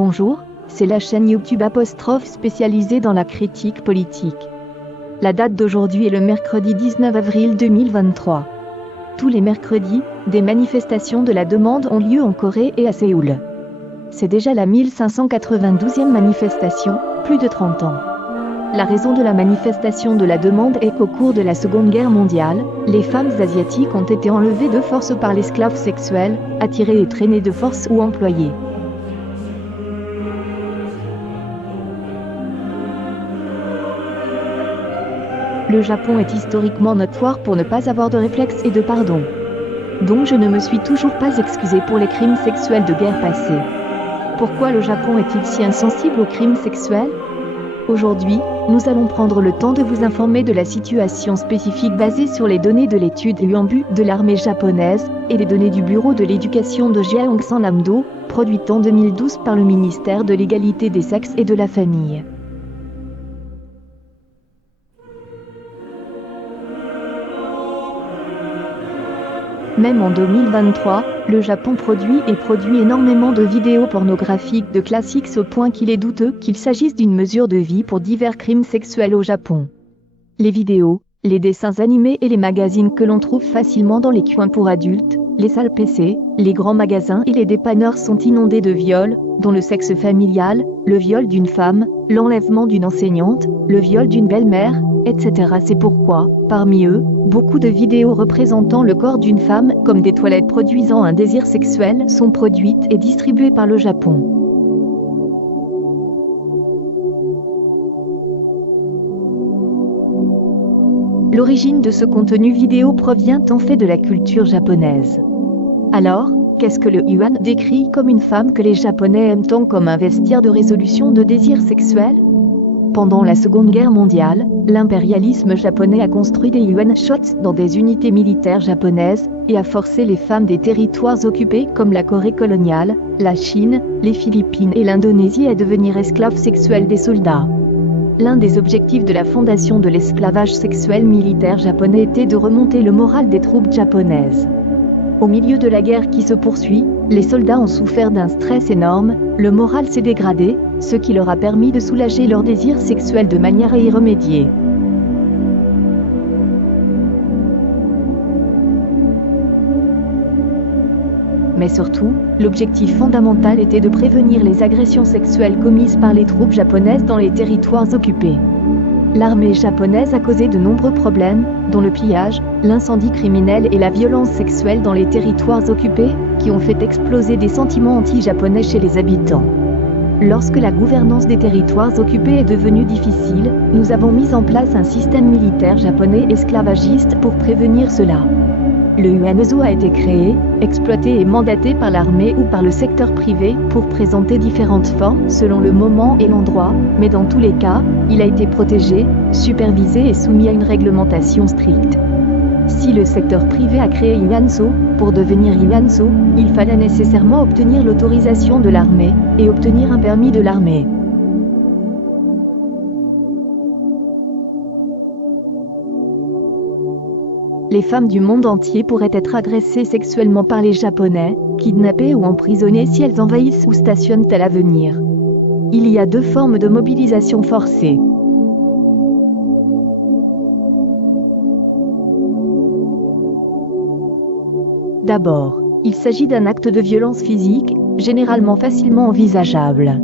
Bonjour, c'est la chaîne YouTube spécialisée dans la critique politique. La date d'aujourd'hui est le mercredi 19 avril 2023. Tous les mercredis, des manifestations de la demande ont lieu en Corée et à Séoul. C'est déjà la 1592e manifestation, plus de 30 ans. La raison de la manifestation de la demande est qu'au cours de la Seconde Guerre mondiale, les femmes asiatiques ont été enlevées de force par l'esclave sexuel, attirées et traînées de force ou employées. Le Japon est historiquement notoire pour ne pas avoir de réflexe et de pardon. Donc je ne me suis toujours pas excusée pour les crimes sexuels de guerre passée. Pourquoi le Japon est-il si insensible aux crimes sexuels ? Aujourd'hui, nous allons prendre le temps de vous informer de la situation spécifique basée sur les données de l'étude Yuanbu de l'armée japonaise et les données du bureau de l'éducation de Gyeongsang-namdo, produite en 2012 par le ministère de l'égalité des sexes et de la famille. Même en 2023, le Japon produit énormément de vidéos pornographiques de classiques au point qu'il est douteux qu'il s'agisse d'une mesure de vie pour divers crimes sexuels au Japon. Les vidéos, les dessins animés et les magazines que l'on trouve facilement dans les coins pour adultes, les salles PC, les grands magasins et les dépanneurs sont inondés de viols, dont le sexe familial, le viol d'une femme, l'enlèvement d'une enseignante, le viol d'une belle-mère, etc. C'est pourquoi, parmi eux, beaucoup de vidéos représentant le corps d'une femme comme des toilettes produisant un désir sexuel sont produites et distribuées par le Japon. L'origine de ce contenu vidéo provient en fait de la culture japonaise. Alors, qu'est-ce que le Yuan décrit comme une femme que les Japonais aiment tant comme un vestiaire de résolution de désirs sexuels ? Pendant la Seconde Guerre mondiale, l'impérialisme japonais a construit des Yuan shots dans des unités militaires japonaises et a forcé les femmes des territoires occupés comme la Corée coloniale, la Chine, les Philippines et l'Indonésie à devenir esclaves sexuels des soldats. L'un des objectifs de la fondation de l'esclavage sexuel militaire japonais était de remonter le moral des troupes japonaises. Au milieu de la guerre qui se poursuit, les soldats ont souffert d'un stress énorme, le moral s'est dégradé, ce qui leur a permis de soulager leurs désirs sexuels de manière à y remédier. Mais surtout, l'objectif fondamental était de prévenir les agressions sexuelles commises par les troupes japonaises dans les territoires occupés. L'armée japonaise a causé de nombreux problèmes, dont le pillage, l'incendie criminel et la violence sexuelle dans les territoires occupés, qui ont fait exploser des sentiments anti-japonais chez les habitants. Lorsque la gouvernance des territoires occupés est devenue difficile, nous avons mis en place un système militaire japonais esclavagiste pour prévenir cela. Le UNESO a été créé, exploité et mandaté par l'armée ou par le secteur privé pour présenter différentes formes selon le moment et l'endroit, mais dans tous les cas, il a été protégé, supervisé et soumis à une réglementation stricte. Si le secteur privé a créé UNESO, pour devenir UNESO, il fallait nécessairement obtenir l'autorisation de l'armée et obtenir un permis de l'armée. Les femmes du monde entier pourraient être agressées sexuellement par les Japonais, kidnappées ou emprisonnées si elles envahissent ou stationnent à l'avenir. Il y a deux formes de mobilisation forcée. D'abord, il s'agit d'un acte de violence physique, généralement facilement envisageable.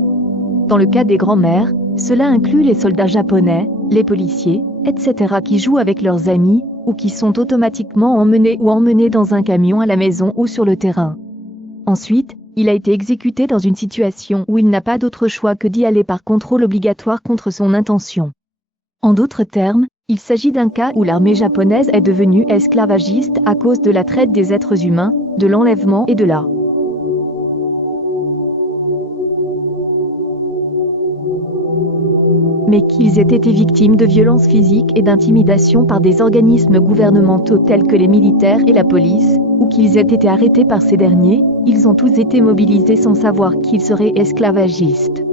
Dans le cas des grands-mères, cela inclut les soldats japonais, les policiers, etc. qui jouent avec leurs amis, ou qui sont automatiquement emmenés dans un camion à la maison ou sur le terrain. Ensuite, il a été exécuté dans une situation où il n'a pas d'autre choix que d'y aller par contrôle obligatoire contre son intention. En d'autres termes, il s'agit d'un cas où l'armée japonaise est devenue esclavagiste à cause de la traite des êtres humains, de l'enlèvement et de la mais qu'ils aient été victimes de violences physiques et d'intimidation par des organismes gouvernementaux tels que les militaires et la police, ou qu'ils aient été arrêtés par ces derniers, ils ont tous été mobilisés sans savoir qu'ils seraient esclavagistes.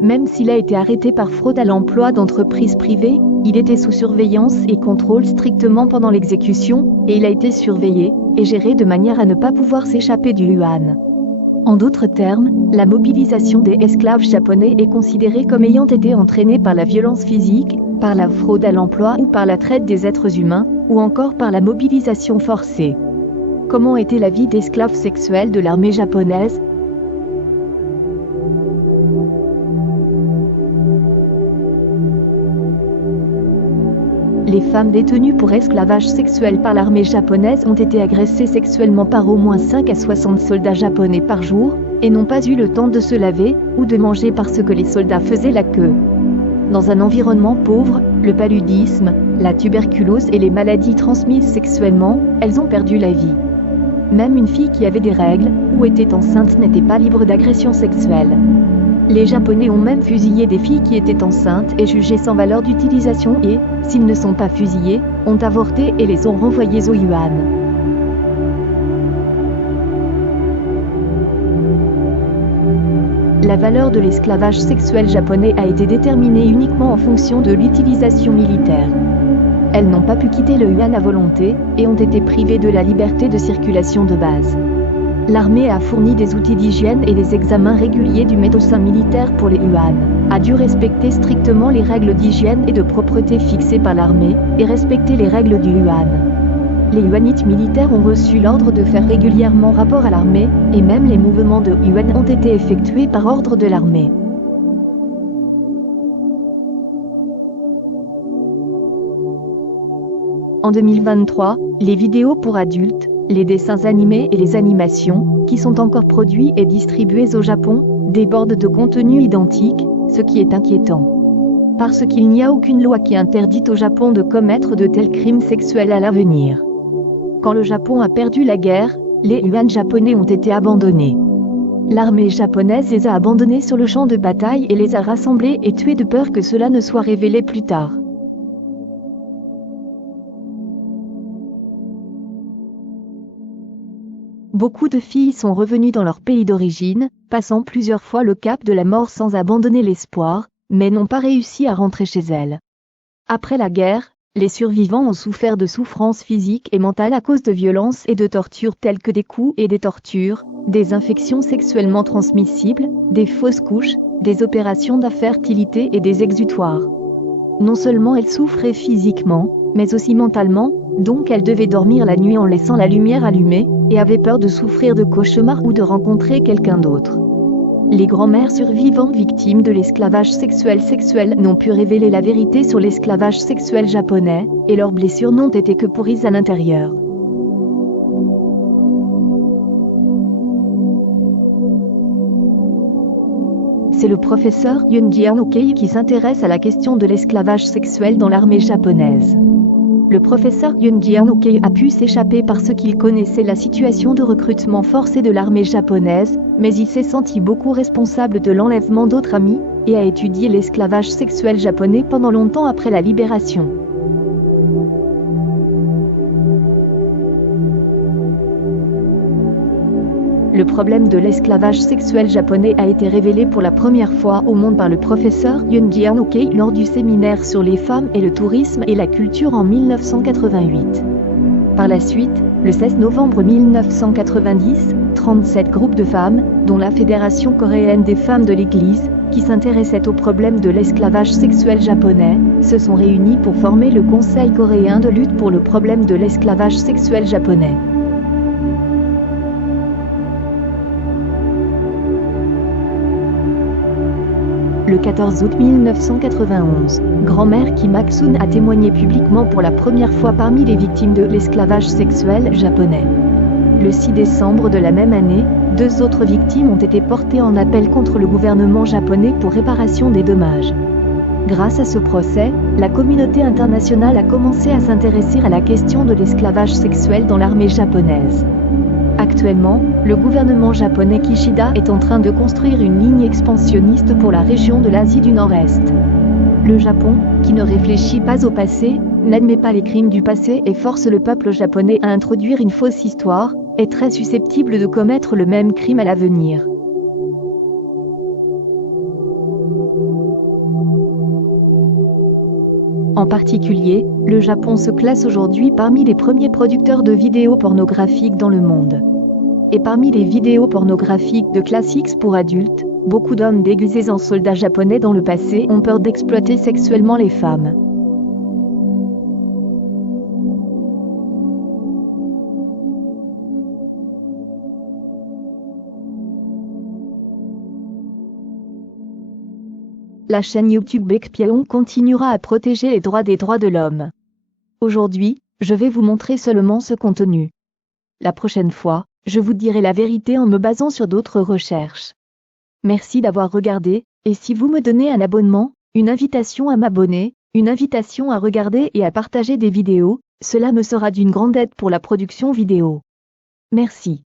Même s'il a été arrêté par fraude à l'emploi d'entreprises privées, il était sous surveillance et contrôle strictement pendant l'exécution, et il a été surveillé et géré de manière à ne pas pouvoir s'échapper du Yuan. En d'autres termes, la mobilisation des esclaves japonais est considérée comme ayant été entraînée par la violence physique, par la fraude à l'emploi ou par la traite des êtres humains, ou encore par la mobilisation forcée. Comment était la vie d'esclaves sexuels de l'armée japonaise ? Les femmes détenues pour esclavage sexuel par l'armée japonaise ont été agressées sexuellement par au moins 5 à 60 soldats japonais par jour, et n'ont pas eu le temps de se laver, ou de manger parce que les soldats faisaient la queue. Dans un environnement pauvre, le paludisme, la tuberculose et les maladies transmises sexuellement, elles ont perdu la vie. Même une fille qui avait des règles, ou était enceinte n'était pas libre d'agression sexuelle. Les Japonais ont même fusillé des filles qui étaient enceintes et jugées sans valeur d'utilisation et, s'ils ne sont pas fusillés, ont avorté et les ont renvoyées au Yuan. La valeur de l'esclavage sexuel japonais a été déterminée uniquement en fonction de l'utilisation militaire. Elles n'ont pas pu quitter le Yuan à volonté, et ont été privées de la liberté de circulation de base. L'armée a fourni des outils d'hygiène et des examens réguliers du médecin militaire pour les Yuan, a dû respecter strictement les règles d'hygiène et de propreté fixées par l'armée, et respecter les règles du Yuan. Les Yuanites militaires ont reçu l'ordre de faire régulièrement rapport à l'armée, et même les mouvements de Yuan ont été effectués par ordre de l'armée. En 2023, les vidéos pour adultes, les dessins animés et les animations, qui sont encore produits et distribués au Japon, débordent de contenus identiques, ce qui est inquiétant. Parce qu'il n'y a aucune loi qui interdit au Japon de commettre de tels crimes sexuels à l'avenir. Quand le Japon a perdu la guerre, les Yuan japonais ont été abandonnés. L'armée japonaise les a abandonnés sur le champ de bataille et les a rassemblés et tués de peur que cela ne soit révélé plus tard. Beaucoup de filles sont revenues dans leur pays d'origine, passant plusieurs fois le cap de la mort sans abandonner l'espoir, mais n'ont pas réussi à rentrer chez elles. Après la guerre, les survivants ont souffert de souffrances physiques et mentales à cause de violences et de tortures telles que des coups et des tortures, des infections sexuellement transmissibles, des fausses couches, des opérations d'infertilité et des exutoires. Non seulement elles souffraient physiquement, mais aussi mentalement, donc elles devaient dormir la nuit en laissant la lumière allumée, et avaient peur de souffrir de cauchemars ou de rencontrer quelqu'un d'autre. Les grands-mères survivantes victimes de l'esclavage sexuel n'ont pu révéler la vérité sur l'esclavage sexuel japonais, et leurs blessures n'ont été que pourries à l'intérieur. C'est le professeur Yunjian Okei qui s'intéresse à la question de l'esclavage sexuel dans l'armée japonaise. Le professeur Yunjian Okei a pu s'échapper parce qu'il connaissait la situation de recrutement forcé de l'armée japonaise, mais il s'est senti beaucoup responsable de l'enlèvement d'autres amis, et a étudié l'esclavage sexuel japonais pendant longtemps après la libération. Le problème de l'esclavage sexuel japonais a été révélé pour la première fois au monde par le professeur Yunjian Okei lors du séminaire sur les femmes et le tourisme et la culture en 1988. Par la suite, le 16 novembre 1990, 37 groupes de femmes, dont la Fédération coréenne des femmes de l'Église, qui s'intéressait au problème de l'esclavage sexuel japonais, se sont réunis pour former le Conseil coréen de lutte pour le problème de l'esclavage sexuel japonais. Le 14 août 1991, grand-mère Kim Ak-sun a témoigné publiquement pour la première fois parmi les victimes de l'esclavage sexuel japonais. Le 6 décembre de la même année, 2 autres victimes ont été portées en appel contre le gouvernement japonais pour réparation des dommages. Grâce à ce procès, la communauté internationale a commencé à s'intéresser à la question de l'esclavage sexuel dans l'armée japonaise. Actuellement, le gouvernement japonais Kishida est en train de construire une ligne expansionniste pour la région de l'Asie du Nord-Est. Le Japon, qui ne réfléchit pas au passé, n'admet pas les crimes du passé et force le peuple japonais à introduire une fausse histoire, est très susceptible de commettre le même crime à l'avenir. En particulier, le Japon se classe aujourd'hui parmi les premiers producteurs de vidéos pornographiques dans le monde. Et parmi les vidéos pornographiques de classiques pour adultes, beaucoup d'hommes déguisés en soldats japonais dans le passé ont peur d'exploiter sexuellement les femmes. La chaîne YouTube Baekpyeong continuera à protéger les droits de l'homme. Aujourd'hui, je vais vous montrer seulement ce contenu. La prochaine fois, je vous dirai la vérité en me basant sur d'autres recherches. Merci d'avoir regardé, et si vous me donnez un abonnement, une invitation à m'abonner, une invitation à regarder et à partager des vidéos, cela me sera d'une grande aide pour la production vidéo. Merci.